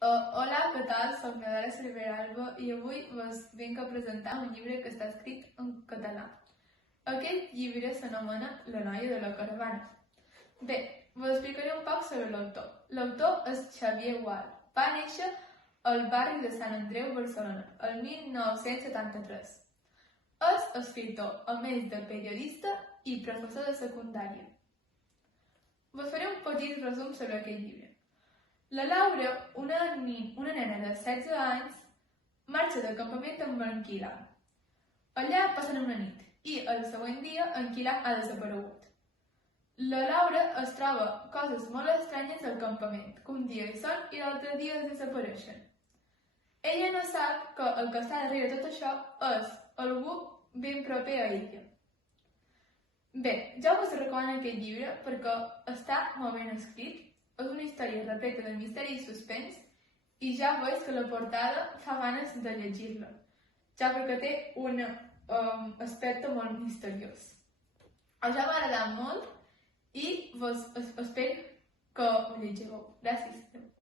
Hola, què tal? Soc la Dara Cervera Alba i avui vos vinc a presentar un llibre que està escrit en català. Aquest llibre s'anomena La noia de la caravana. Bé, vos explicaré un poc sobre l'autor. L'autor és Xavier Gual. Va néixer al barri de Sant Andreu, Barcelona, el 1973. És escriptor, a més de periodista i professor de secundària. Vos faré un petit resum sobre aquest llibre. La Laura, una nena de 16 anys, marxa de campament amb en Quilam. Allà passen una nit i el següent dia en Quilam ha desaparegut. La Laura es troba coses molt estranyes al campament, que un dia hi són i l'altre dia desapareixen. Ella no sap que el que està darrere tot això és algú ben proper a ella. Bé, jo vos recomano aquest llibre perquè està molt ben escrit. És una història repleta de misteri i suspens i ja veig que la portada fa ganes de llegir-la, ja perquè té un aspecte molt misteriós. Ja m'ha agradat molt i vos espero que ho llegiu. Gràcies.